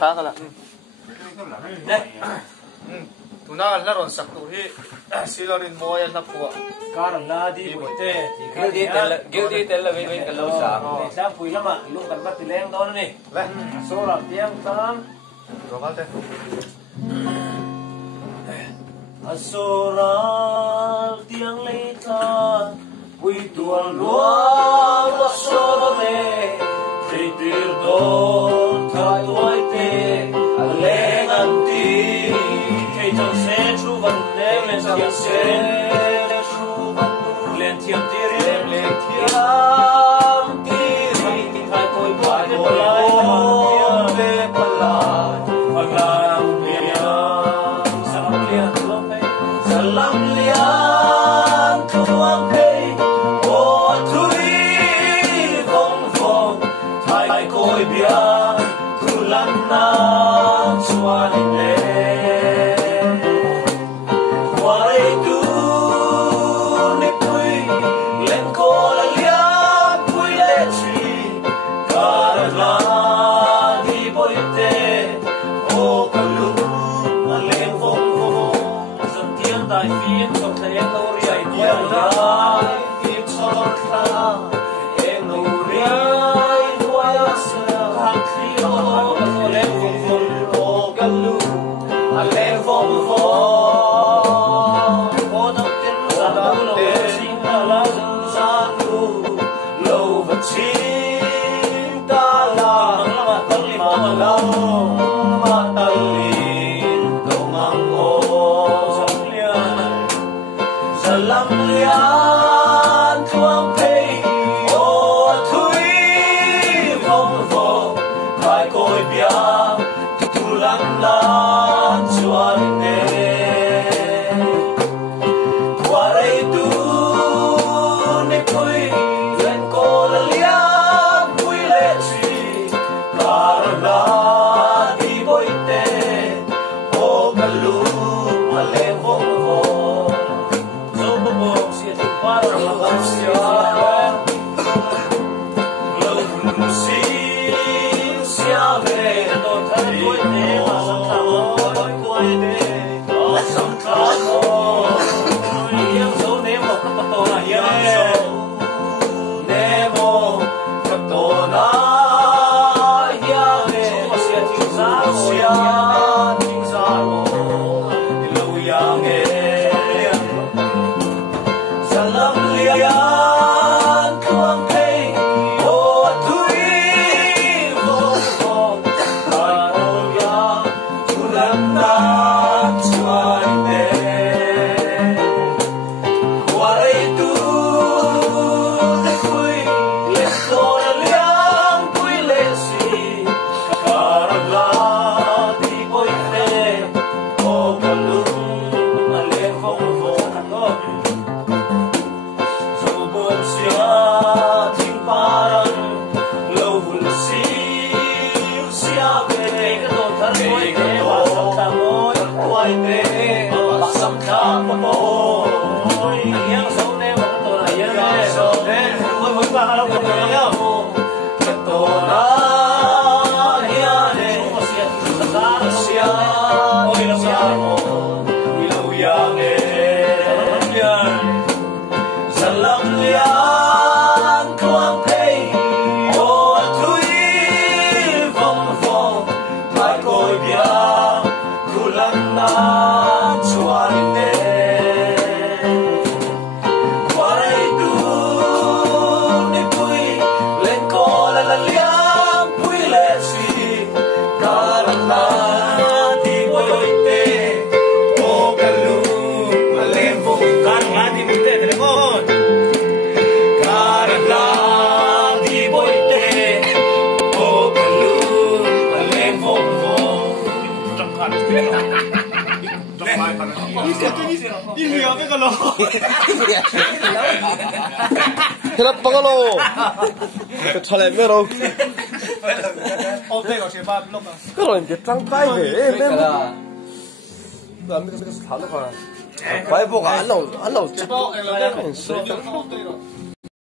khá cả là tụi nó là rồi sạc tụi hi silorin mua là phụ cá rồi là đi buổi tê kêu đi tên là bên cái lâu sáng sáng phui lắm ạ lúc cần bắt thì lên đó này số làm tiếng tám rồi vào đây Asoral tiang leita pui tuan luar asore titir don katuai te aleng anti kei chang se chu van ne men tiang se chu van len tiang tiri len tiang tiri kai koi bai palai ve palai palai Salam liang tuang pei o thui phong phong thai koi bia tu lan na chuan le wai tu ne pui len ko la liang pui le chi kar la di boi te o kalu aleng phong đại phiên trong thế nô riai dia la phiên trong ta em nô riai quay sa khang khi lo lên vùng vùng ô galu lên vùng vùng ô đông tiên sa lâu xin la sa nu lâu vật xin ta la mà tâm li mà lâu mà tâm li đông ang ô Salam lian tuang pei o thui phong phong kai koi bia tu lam lan chuan ne warai tu ne pui len ko la lian pui le chi kar la di boi te o kalu ale phong phong Hirap pa ka lo. Kachalay meron. Ôm đây có chế ba lúc à? Cái rồi cái trăng tay về em. Làm cái thằng nó qua. Quay bộ anh lâu chết. Cái sợi.